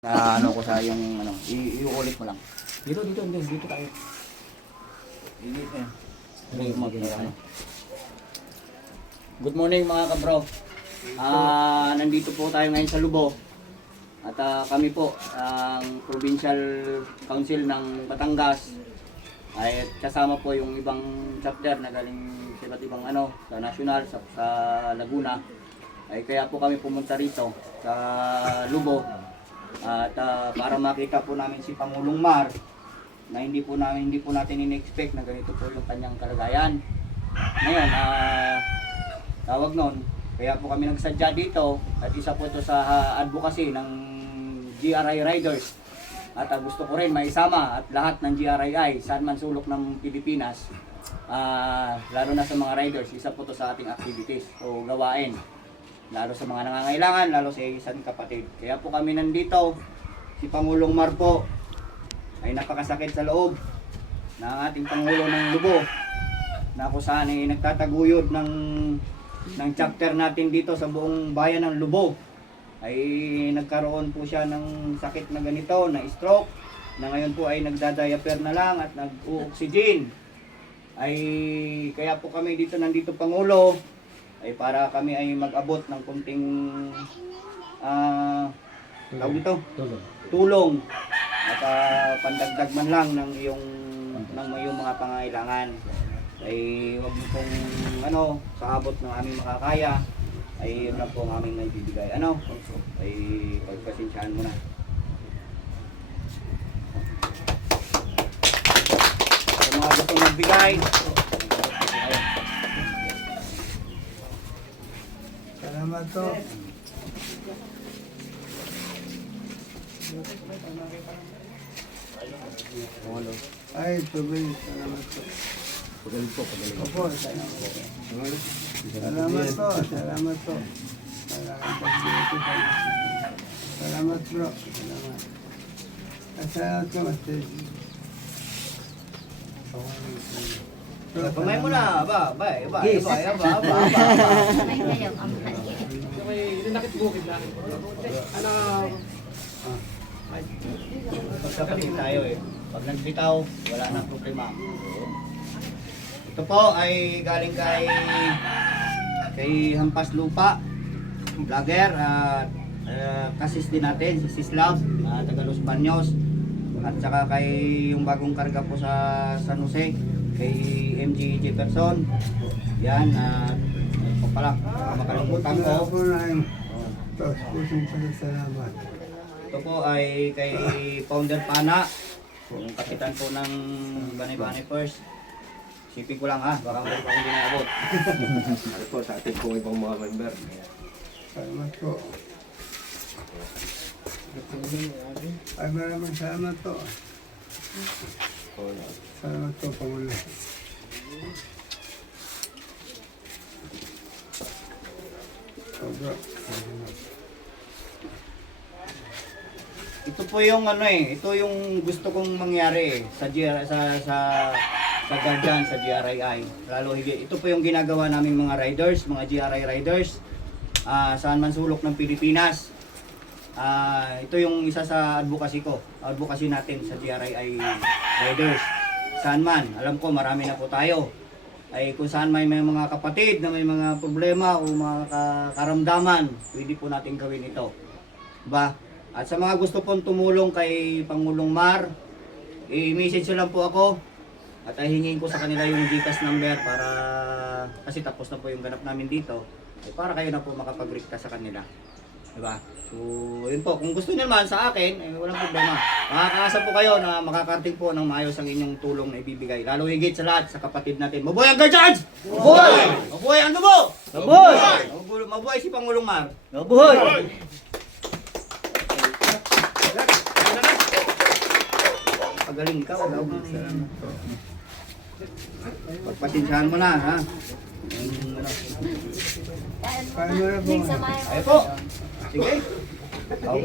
Na ano ko sa yung ano, iuulit mo lang. Dito tayo. Good morning mga kabro. Nandito po tayo ngayon sa Lubo. At kami po ang Provincial Council ng Batangas ay kasama po yung ibang chapter na galing sa iba't ibang ano, sa national, sa Laguna. Ay kaya po kami pumunta rito sa Lubo. At para makita po namin si Pangulong Mar na hindi po natin in-expect na ganito po yung kanyang kalagayan. Ngayon, tawag nun, kaya po kami nagsadya dito at isa po ito sa advocacy ng GRI Riders. At gusto ko rin maisama at lahat ng GRI saan man sulok ng Pilipinas, lalo na sa mga riders, isa po ito sa ating activities o gawain. Lalo sa mga nangangailangan, lalo sa isang kapatid. Kaya po kami nandito, si Pangulong Mar po ay napakasakit sa loob ng ating Pangulo ng Lubo na kung saan ay nagtataguyod ng chapter natin dito sa buong bayan ng Lubo. Ay nagkaroon po siya ng sakit na ganito, na stroke, na ngayon po ay nagdadiaper na lang at nag-oxygen. Ay kaya po kami nandito Pangulo, ay para kami ay mag-abot ng kunting tawag dito, tulong at pandagdag man lang ng iyong mga pangailangan. Ay wag mo pong ano, sa abot ng aming makakaya ay yun lang po ang aming naibibigay. Ano? Ay pagpasensyahan mo na. Sa mga gustong magbigay, salamat to. Ay, tubig. Salamat to. pagaling po. Opo, salamat to. Salamat to. Salamat to. Salamat bro. Salamat. At salamat ka, Master. Kamay mo na, ba. Magkapatid tayo eh. Pag nagbitaw, wala nang problema. Ito po ay galing kay Hampas Lupa, vlogger at kasis din natin, si Sislav, taga Los Baños. At saka kay yung bagong karga po sa San Jose, kay MG Jefferson. Yan, ito pala, makalimutan ko. Pusong salamat. Ito po ay kay Founder Pana, yung kapitan po ng Banay First. Sipin ko lang ha, baka hindi pa hindi naabot. Ano po sa ating po ibang mga member. Salamat po. Ay, maraming salamat to. Salamat to, Pangulo. Sobra. Ito po yung ano ito yung gusto kong mangyari sa Guardian, sa GRI. Lalo higit, ito po yung ginagawa naming mga riders, mga GRI riders, saan man sulok ng Pilipinas. Ito yung isa sa advocacy natin sa GRI riders. Saan man, alam ko marami na po tayo. Ay kung saan may mga kapatid na may mga problema o mga karamdaman, pwede po natin gawin ito. Diba? At sa mga gusto pong tumulong kay Pangulong Mar, i-message lang po ako at hingin ko sa kanila yung GCash number para kasi tapos na po yung ganap namin dito. Para kayo na po makapag-recta sa kanila. Diba? So, yun po. Kung gusto niyo naman sa akin, walang problema. Makakaasa po kayo na makakarating po ng maayos ang inyong tulong na ibibigay. Lalo higit sa lahat, sa kapatid natin. Mabuhay ang Guardians! Mabuhay! Mabuhay ang Lubo! Mabuhay! Mabuhay si Pangulong Mar! Mabuhay! Pagaling ka, wala ko. Salamat po. Pagpasensyahan mo na, ha? Paano na po? Ay po! Sige!